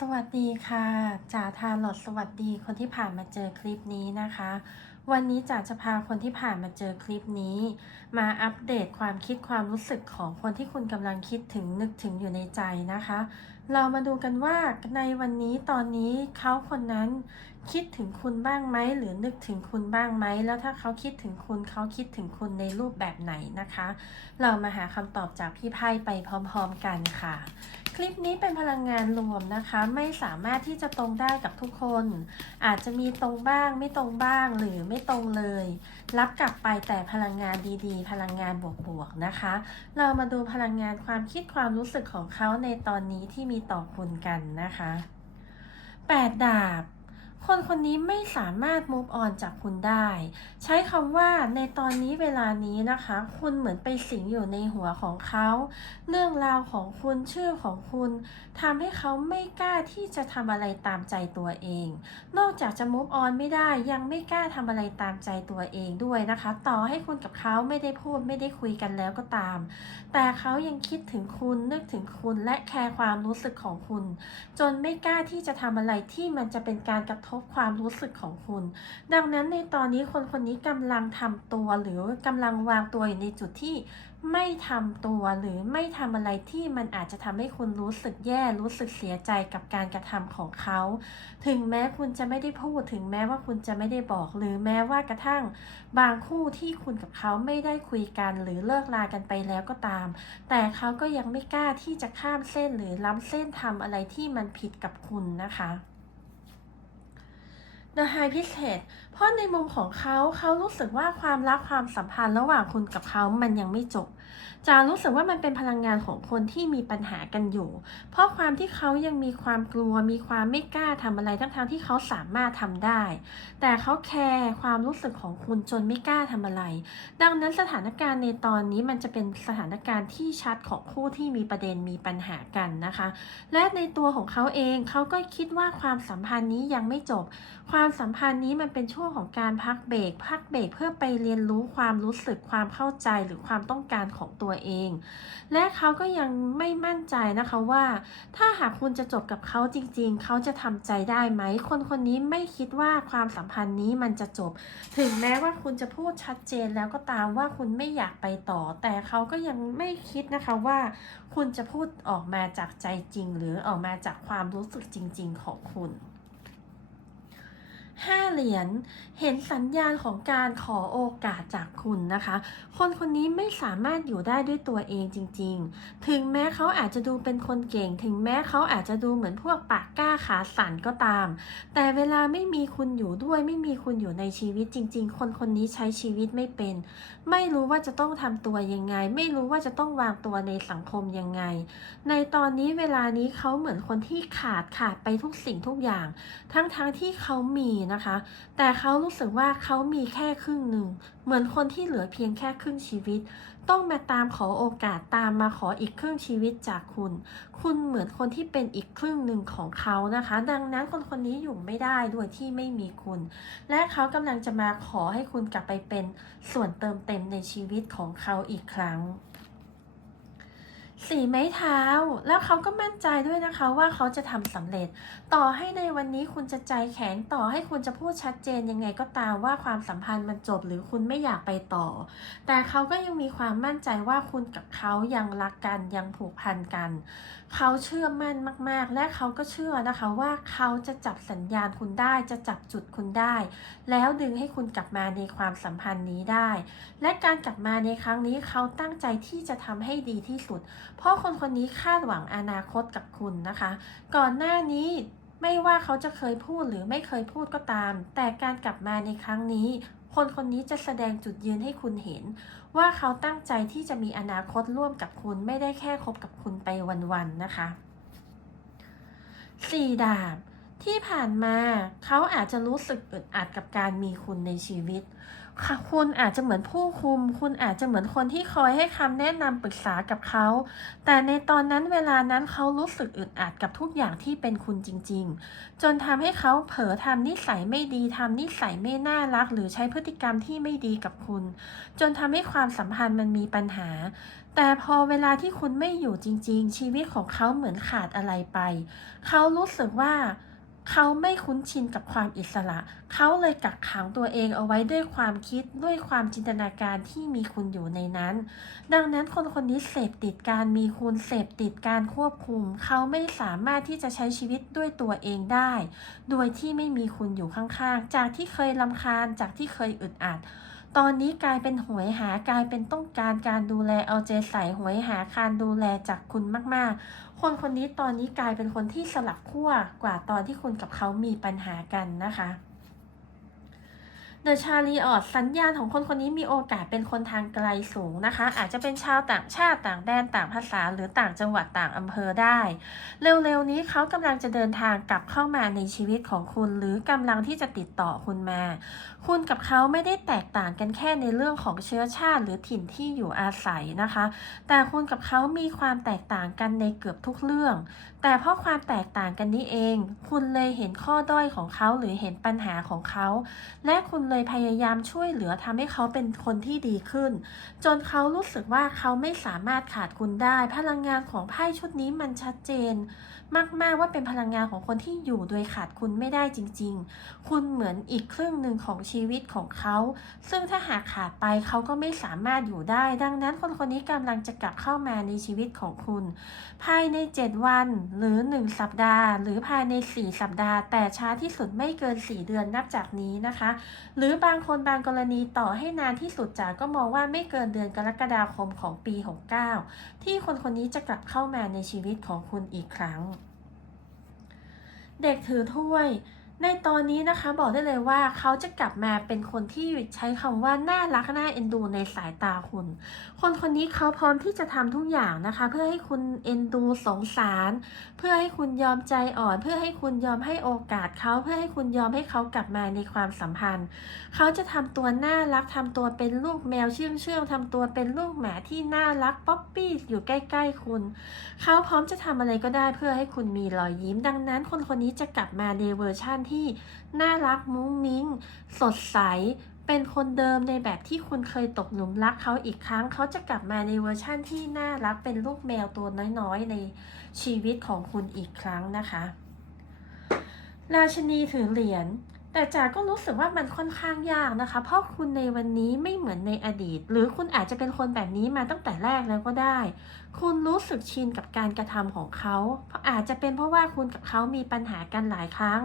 สวัสดีค่ะจ๋าทาหลอดสวัสดีคนที่ผ่านมาเจอคลิปนี้นะคะ วันนี้จ๋าจะพาคนที่ผ่านมาเจอคลิปนี้ มาอัปเดตความคิดความรู้สึกของคนที่คุณกำลังคิดถึงนึกถึงอยู่ในใจนะคะ เรามาดูกันว่าในวันนี้ตอนนี้เขาคนนั้นคิดถึงคุณบ้างไหมหรือนึกถึงคุณบ้างไหมแล้วถ้าเขาคิดถึงคุณเขาคิดถึงคุณในรูปแบบไหนนะคะ เรามาหาคำตอบจากพี่ไพ่ไปพร้อม ๆ กันค่ะ คลิปนี้เป็นพลังงานรวมนะคะ ไม่สามารถที่จะตรงได้กับทุกคน อาจจะมีตรงบ้างไม่ตรงบ้างหรือไม่ตรงเลย รับกลับไปแต่พลังงานดีๆ พลังงานบวกๆนะคะ เรามาดูพลังงานความคิดความรู้สึกของเขาในตอนนี้ที่มีต่อคุณกันนะคะแปดดาบ คนคนนี้ไม่สามารถ move on จากคุณได้ ใช้คำว่าในตอนนี้เวลานี้นะคะ คุณเหมือนไปสิงอยู่ในหัวของเขา เรื่องราวของคุณชื่อของคุณทำให้เขาไม่กล้าที่จะทำอะไรตามใจตัวเอง นอกจากจะ move on ไม่ได้ยังไม่กล้าทำอะไรตามใจตัวเองด้วยนะคะ ต่อให้คุณกับเขาไม่ได้พูดไม่ได้คุยกันแล้วก็ตาม แต่เขายังคิดถึงคุณนึกถึงคุณและแคร์ความรู้สึกของคุณ จนไม่กล้าที่จะทำอะไรที่มันจะเป็นการกระทบความรู้สึกของคุณ ดังนั้นในตอนนี้คนคนนี้กำลังทำตัวหรือกำลังวางตัวอยู่ในจุดที่ไม่ทำตัวหรือไม่ทำอะไรที่มันอาจจะทำให้คุณรู้สึกแย่รู้สึกเสียใจกับการกระทำของเขา ถึงแม้คุณจะไม่ได้พูดถึงแม้ว่าคุณจะไม่ได้บอก หรือแม้ว่ากระทั่งบางคู่ที่คุณกับเขาไม่ได้คุยกัน หรือเลิกลากันไปแล้วก็ตาม แต่เขาก็ยังไม่กล้าที่จะข้ามเส้นหรือล้ำเส้นทำอะไรที่มันผิดกับคุณนะคะ The High พิเศษ เพราะในมุมของเขาเขารู้สึกว่าความรักความสัมพันธ์ระหว่างคุณกับเขามันยังไม่จบ จารู้สึกว่ามันเป็นพลังงานของคนที่มีปัญหากันอยู่ เพราะความที่เขายังมีความกลัว มีความไม่กล้าทำอะไรทั้งๆที่เขาสามารถทำได้ แต่เขาแคร์ความรู้สึกของคุณจนไม่กล้าทำอะไร ดังนั้นสถานการณ์ในตอนนี้มันจะเป็นสถานการณ์ที่ชัดของคู่ที่มีประเด็นมีปัญหากันนะคะ และในตัวของเขาเองเขาก็คิดว่าความสัมพันธ์นี้ยังไม่จบ ความสัมพันธ์นี้มันเป็นช่วงของการพักเบรกพักเบรกเพื่อไปเรียนรู้ความรู้สึกความเข้าใจหรือความต้องการของตัวเอง และเขาก็ยังไม่มั่นใจนะคะว่า ถ้าหากคุณจะจบกับเขาจริง ๆ เขาจะทำใจได้ไหม คนคนนี้ไม่คิดว่าความสัมพันธ์นี้มันจะจบ ถึงแม้ว่าคุณจะพูดชัดเจนแล้วก็ตามว่าคุณไม่อยากไปต่อ แต่เขาก็ยังไม่คิดนะคะว่า คุณจะพูดออกมาจากใจจริง หรือออกมาจากความรู้สึกจริง ๆ ของคุณ ห้าเหรียญเห็นสัญญาณของการขอโอกาสจากคุณนะคะ คนคนนี้ไม่สามารถอยู่ได้ด้วยตัวเองจริง ๆ ถึงแม้เขาอาจจะดูเป็นคนเก่ง ถึงแม้เขาอาจจะดูเหมือนพวกปากกล้าขาสั่นก็ตาม แต่เวลาไม่มีคุณอยู่ด้วย ไม่มีคุณอยู่ในชีวิตจริง ๆ คนคนนี้ใช้ชีวิตไม่เป็น ไม่รู้ว่าจะต้องทำตัวยังไง ไม่รู้ว่าจะต้องวางตัวในสังคมยังไง ในตอนนี้เวลานี้เขาเหมือนคนที่ขาดขาดไปทุกสิ่งทุกอย่าง ทั้งๆทที่เขามีนะคะ แต่เขารู้สึกว่าเขามีแค่ครึ่งหนึ่ง เหมือนคนที่เหลือเพียงแค่ครึ่งชีวิต ต้องมาตามขอโอกาสตามมาขออีกครึ่งชีวิตจากคุณ คุณเหมือนคนที่เป็นอีกครึ่งหนึ่งของเขานะคะ ดังนั้นคนคนนี้อยู่ไม่ได้โดยที่ไม่มีคุณ และเขากำลังจะมาขอให้คุณกลับไปเป็นส่วนเติมเต็มในชีวิตของเขาอีกครั้ง สีไม้เท้า แล้วเขาก็มั่นใจด้วยนะคะว่าเขาจะทำสำเร็จ ต่อให้ในวันนี้คุณจะใจแข็งต่อให้คุณจะพูดชัดเจนยังไงก็ตามว่าความสัมพันธ์มันจบหรือคุณไม่อยากไปต่อ แต่เขาก็ยังมีความมั่นใจว่าคุณกับเขายังรักกันยังผูกพันกัน เขาเชื่อมั่นมาก ๆ และเขาก็เชื่อนะคะว่าเขาจะจับสัญญาณคุณได้จะจับจุดคุณได้ แล้วดึงให้คุณกลับมาในความสัมพันธ์นี้ได้ และการกลับมาในครั้งนี้เขาตั้งใจที่จะทำให้ดีที่สุดเพราะคนคนนี้คาดหวังอนาคตกับคุณนะคะ ก่อนหน้านี้ไม่ว่าเขาจะเคยพูดหรือไม่เคยพูดก็ตาม แต่การกลับมาในครั้งนี้ คนคนนี้จะแสดงจุดยืนให้คุณเห็น ว่าเขาตั้งใจที่จะมีอนาคตร่วมกับคุณไม่ได้แค่คบกับคุณไปวันๆนะคะสี่ดาบที่ผ่านมาเขาอาจจะรู้สึกอึดอัดกับการมีคุณในชีวิต ค่ะคุณอาจจะเหมือนผู้คุม คุณอาจจะเหมือนคนที่คอยให้คำแนะนำปรึกษากับเขา แต่ในตอนนั้นเวลานั้นเขารู้สึกอึดอัดกับทุกอย่างที่เป็นคุณจริง ๆ จนทำให้เขาเผลอทำนิสัยไม่ดีทำนิสัยไม่น่ารัก หรือใช้พฤติกรรมที่ไม่ดีกับคุณ จนทำให้ความสัมพันธ์มันมีปัญหา แต่พอเวลาที่คุณไม่อยู่จริง ๆ ชีวิตของเขาเหมือนขาดอะไรไป เขารู้สึกว่า เขาไม่คุ้นชินกับความอิสระ เขาเลยกักขังตัวเองเอาไว้ด้วยความคิดด้วยความจินตนาการที่มีคุณอยู่ในนั้น ดังนั้นคนคนนี้เสพติดการมีคุณเสพติดการควบคุม เขาไม่สามารถที่จะใช้ชีวิตด้วยตัวเองได้ โดยที่ไม่มีคุณอยู่ข้างๆ จากที่เคยลำคาญจากที่เคยอึดอัด ตอนนี้กลายเป็นหวยหากลายเป็นต้องการการดูแลเอาใจใส่หวยหาการดูแลจากคุณมากๆ คนคนนี้ตอนนี้กลายเป็นคนที่สลับขั้วกว่าตอนที่คุณกับเขามีปัญหากันนะคะ เดอะชาลีออดสัญญาณของคนคนนี้มีโอกาสเป็นคนทางไกลสูงนะคะ อาจจะเป็นชาวต่างชาติต่างแดนต่างภาษา หรือต่างจังหวัดต่างอำเภอได้ เร็วๆนี้เขากำลังจะเดินทางกลับเข้ามาในชีวิตของคุณ หรือกำลังที่จะติดต่อคุณมา คุณกับเขาไม่ได้แตกต่างกันแค่ในเรื่องของเชื้อชาติ หรือถิ่นที่อยู่อาศัยนะคะ แต่คุณกับเขามีความแตกต่างกันในเกือบทุกเรื่อง แต่เพราะความแตกต่างกันนี้เอง คุณเลยเห็นข้อด้อยของเขาหรือเห็นปัญหาของเขา และคุณเลยพยายามช่วยเหลือทำให้เขาเป็นคนที่ดีขึ้น จนเขารู้สึกว่าเขาไม่สามารถขาดคุณได้ พลังงานของไพ่ชุดนี้มันชัดเจน มากๆว่าเป็นพลังงานของคนที่อยู่โดยขาดคุณไม่ได้จริง ๆ คุณเหมือนอีกครึ่งหนึ่งของชีวิตของเขา ซึ่งถ้าหากขาดไปเขาก็ไม่สามารถอยู่ได้ ดังนั้นคนคนนี้กำลังจะกลับเข้ามาในชีวิตของคุณ ภายใน 7 วันหรือ 1 สัปดาห์ หรือภายใน 4 สัปดาห์ แต่ช้าที่สุดไม่เกิน 4 เดือนนับจากนี้นะคะหรือบางคนบางกรณีต่อให้นานที่สุดจ๋าก็มองว่าไม่เกินเดือนกรกฎาคมของปี 69 ที่คนคนนี้จะกลับเข้ามาในชีวิตของคุณอีกครั้ง เด็กถือถ้วย ในตอนนี้นะคะบอกได้เลยว่าเขาจะกลับมาเป็นคนที่ใช้คำว่าน่ารักน่าเอ็นดูในสายตาคุณ คนคนนี้เขาพร้อมที่จะทำทุกอย่างนะคะ เพื่อให้คุณเอ็นดูสงสาร เพื่อให้คุณยอมใจอ่อน เพื่อให้คุณยอมให้โอกาสเขาเพื่อให้คุณยอมให้เขากลับมาในความสัมพันธ์ เขาจะทำตัวน่ารักทำตัวเป็นลูกแมวเชื่องเชื่องทำตัวเป็นลูกหมาที่น่ารักป๊อปปี้อยู่ใกล้ๆคุณ เขาพร้อมจะทำอะไรก็ได้เพื่อให้คุณมีรอยยิ้มดังนั้น คนคนนี้จะกลับมาในเวอร์ชั่นที่น่ารักมุ้งมิ้ง สดใส เป็นคนเดิมในแบบที่คุณเคยตกหลุมรักเขาอีกครั้ง เขาจะกลับมาในเวอร์ชั่นที่น่ารักเป็นลูกแมวตัวน้อยๆ ในชีวิตของคุณอีกครั้งนะคะ ราชนีถือเหรียญ แต่จ๋าก็รู้สึกว่ามันค่อนข้างยากนะคะ เพราะคุณในวันนี้ไม่เหมือนในอดีต หรือคุณอาจจะเป็นคนแบบนี้มาตั้งแต่แรกแล้วก็ได้ คุณรู้สึกชินกับการกระทำของเขาเพราะอาจจะเป็นเพราะว่าคุณกับเขามีปัญหากันหลายครั้ง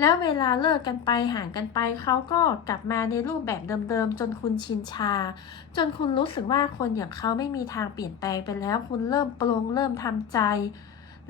แล้วเวลาเลิกกันไปห่างกันไป เขาก็กลับมาในรูปแบบเดิมๆจนคุณชินชา จนคุณรู้สึกว่าคนอย่างเขาไม่มีทางเปลี่ยนแปลงไปแล้ว คุณเริ่มปลงเริ่มทำใจ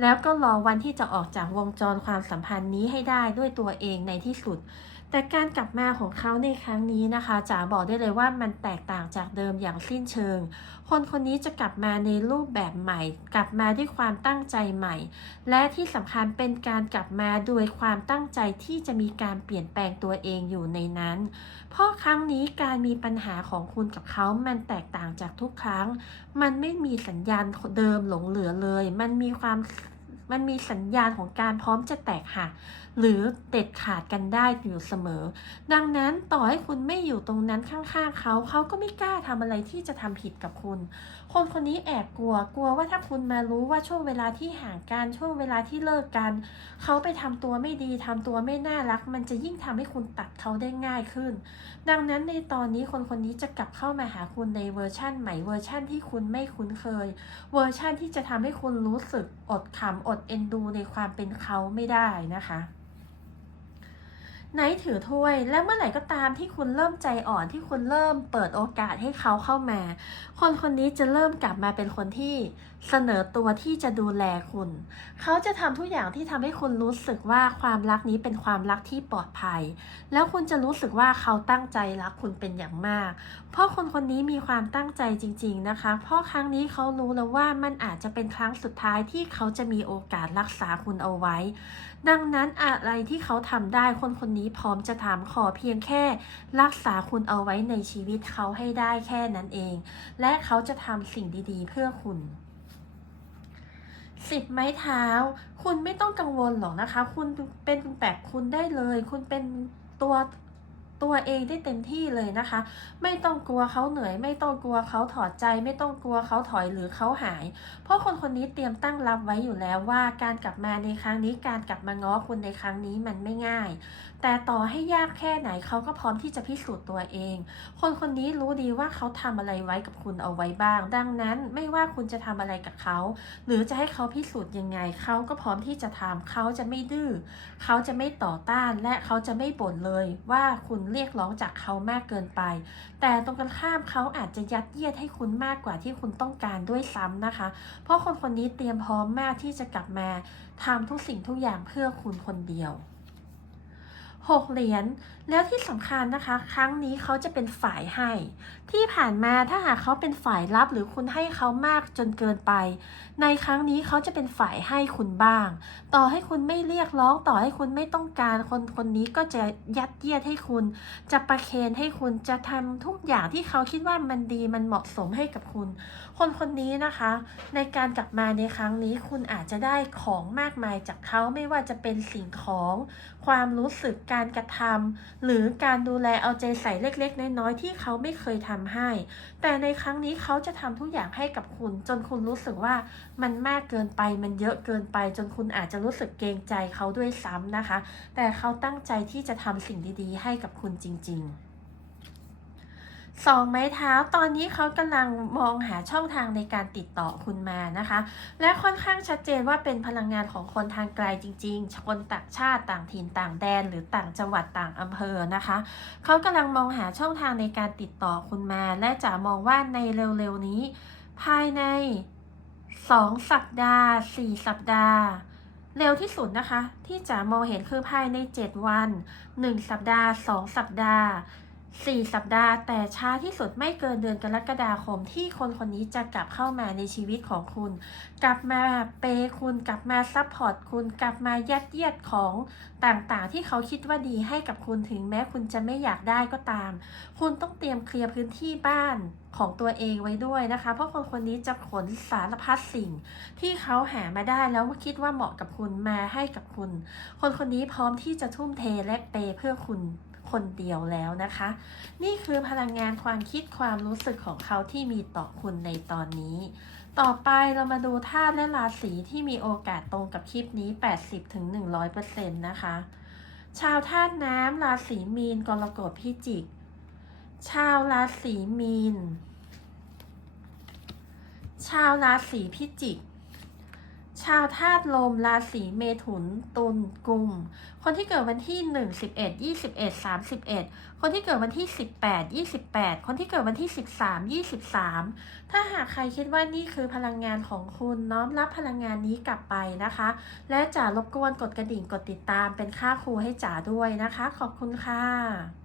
แล้วก็รอวันที่จะออกจากวงจรความสัมพันธ์นี้ให้ได้ด้วยตัวเองในที่สุด แต่การกลับมาของเขาในครั้งนี้นะคะจ๋าบอกได้เลยว่ามันแตกต่างจากเดิมอย่างสิ้นเชิง คนคนนี้จะกลับมาในรูปแบบใหม่ กลับมาด้วยความตั้งใจใหม่ และที่สำคัญเป็นการกลับมาโดยความตั้งใจที่จะมีการเปลี่ยนแปลงตัวเองอยู่ในนั้น เพราะครั้งนี้การมีปัญหาของคุณกับเขา มันแตกต่างจากทุกครั้ง มันไม่มีสัญญาณเดิมหลงเหลือเลย มันมีความมันมีสัญญาณของการพร้อมจะแตกหักหรือเด็ดขาดกันได้อยู่เสมอ ดังนั้นต่อให้คุณไม่อยู่ตรงนั้นข้างๆเขาเขาก็ไม่กล้าทำอะไรที่จะทำผิดกับคุณ คนคนนี้แอบกลัวกลัวว่าถ้าคุณมารู้ว่าช่วงเวลาที่ห่างกันช่วงเวลาที่เลิกกันเขาไปทำตัวไม่ดีทำตัวไม่น่ารัก มันจะยิ่งทำให้คุณตัดเขาได้ง่ายขึ้น ดังนั้นในตอนนี้คนคนนี้จะกลับเข้ามาหาคุณในเวอร์ชั่นใหม่เวอร์ชั่นที่คุณไม่คุ้นเคย เวอร์ชั่นที่จะทำให้คุณรู้สึกอดขำอดเอ็นดูในความเป็นเขาไม่ได้นะคะ ไนท์ถือถ้วย และเมื่อไหร่ก็ตามที่คุณเริ่มใจอ่อนที่คุณเริ่มเปิดโอกาสให้เขาเข้ามา คนคนนี้จะเริ่มกลับมาเป็นคนที่ เสนอตัวที่จะดูแลคุณ เขาจะทำทุกอย่างที่ทำให้คุณรู้สึกว่าความรักนี้เป็นความรักที่ปลอดภัย แล้วคุณจะรู้สึกว่าเขาตั้งใจรักคุณเป็นอย่างมาก เพราะคนคนนี้มีความตั้งใจจริง ๆนะคะ เพราะครั้งนี้เขารู้แล้วว่ามันอาจจะเป็นครั้งสุดท้ายที่เขาจะมีโอกาสรักษาคุณเอาไว้ ดังนั้นอะไรที่เขาทำได้คนคนนี้พร้อมจะทำขอเพียงแค่ รักษาคุณเอาไว้ในชีวิตเขาให้ได้แค่นั้นเอง และเขาจะทำสิ่งดีๆ เพื่อคุณ สิบไม้เท้า คุณไม่ต้องกังวลหรอกนะคะ คุณเป็นแบบคุณได้เลย คุณเป็นตัว ตัวเองได้เต็มที่เลยนะคะ ไม่ต้องกลัวเขาเหนื่อย ไม่ต้องกลัวเขาถอดใจ ไม่ต้องกลัวเขาถอยหรือเขาหาย เพราะคนคนนี้เตรียมตั้งรับไว้อยู่แล้วว่าการกลับมาในครั้งนี้การกลับมาง้อคุณในครั้งนี้มันไม่ง่าย แต่ต่อให้ยากแค่ไหนเขาก็พร้อมที่จะพิสูจน์ตัวเอง คนคนนี้รู้ดีว่าเขาทำอะไรไว้กับคุณเอาไว้บ้าง ดังนั้นไม่ว่าคุณจะทำอะไรกับเขา หรือจะให้เขาพิสูจน์ยังไงเขาก็พร้อมที่จะทำเขาจะไม่ดื้อเขาจะไม่ต่อต้านและเขาจะไม่บ่นเลยว่าคุณเรียกร้องจากเขามากเกินไป แต่ตรงกันข้ามเขาอาจจะยัดเยียดให้คุณมากกว่าที่คุณต้องการด้วยซ้ำนะคะ เพราะคนคนนี้เตรียมพร้อมมากที่จะกลับมาทำทุกสิ่งทุกอย่างเพื่อคุณคนเดียว หกเหรียญ แล้วที่สำคัญนะคะ ครั้งนี้เขาจะเป็นฝ่ายให้ ที่ผ่านมาถ้าหากเขาเป็นฝ่ายรับหรือคุณให้เขามากจนเกินไป ในครั้งนี้เขาจะเป็นฝ่ายให้คุณบ้าง ต่อให้คุณไม่เรียกร้องต่อให้คุณไม่ต้องการคนคนนี้ก็จะยัดเยียดให้คุณ จะประเคนให้คุณจะทำทุกอย่างที่เขาคิดว่ามันดีมันเหมาะสมให้กับคุณ คนคนนี้นะคะ ในการกลับมาในครั้งนี้คุณอาจจะได้ของมากมายจากเขาไม่ว่าจะเป็นสิ่งของ ความรู้สึกการการะทำหรือการดูแลเอาใจใส่เล็กๆ น้อยๆที่เขาไม่เคยทำให้ แต่ในครั้งนี้เขาจะทำทุกอย่างให้กับคุณ จนคุณรู้สึกว่ามันมากเกินไปมันเยอะเกินไป จนคุณอาจจะรู้สึกเกรงใจเขาด้วยซ้ำนะคะ แต่เขาตั้งใจที่จะทำสิ่งดีๆ ให้กับคุณจริง ๆ สองไม้เท้าตอนนี้เขากำลังมองหาช่องทางในการติดต่อคุณมานะคะ และค่อนข้างชัดเจนว่าเป็นพลังงานของคนทางไกลจริงๆ คนต่างชาติต่างถิ่นต่างแดน หรือต่างจังหวัดต่างอำเภอนะคะ เขากำลังมองหาช่องทางในการติดต่อคุณมา และจะมองว่าในเร็วๆนี้ ภายใน 2 สัปดาห์ 4 สัปดาห์เร็วที่สุดนะคะ ที่จะมองเห็นคือภายใน 7 วัน 1 สัปดาห์ 2 สัปดาห์ 4 สัปดาห์ แต่ช้าที่สุดไม่เกินเดือนกรกฎาคมที่คนคนนี้จะกลับเข้ามาในชีวิตของคุณ กลับมาเปย์คุณกลับมาซัพพอร์ตคุณกลับมายัดเยียดของต่างๆ ที่เขาคิดว่าดีให้กับคุณถึงแม้คุณจะไม่อยากได้ก็ตาม คุณต้องเตรียมเคลียร์พื้นที่บ้านของตัวเองไว้ด้วยนะคะ เพราะคนคนนี้จะขนสารพัดสิ่ง ที่เขาหามาได้แล้วคิดว่าเหมาะกับคุณมาให้กับคุณ คนคนนี้พร้อมที่จะทุ่มเทและเปย์เพื่อคุณ คนเดียวแล้วนะคะ นี่คือพลังงานความคิดความรู้สึกของเขาที่มีต่อคุณในตอนนี้ ต่อไปเรามาดูธาตุและราศีที่มีโอกาสตรงกับคลิปนี้ 80-100%นะคะ ชาวธาตุน้ำราศีมีนกรกฎพิจิก ชาวราศีมีน ชาวราศีพิจิก ชาวธาตุลมราศีเมถุนตุลกุม คนที่เกิดวันที่ 1 11 21 31 คนที่เกิดวันที่ 18 28 คนที่เกิดวันที่ 13 23 ถ้าหากใครคิดว่านี่คือพลังงานของคุณน้อมรับพลังงานนี้กลับไปนะคะ และจ๋ารบกวนกดกระดิ่งกดติดตามเป็นค่าครูให้จ๋าด้วยนะคะ ขอบคุณค่ะ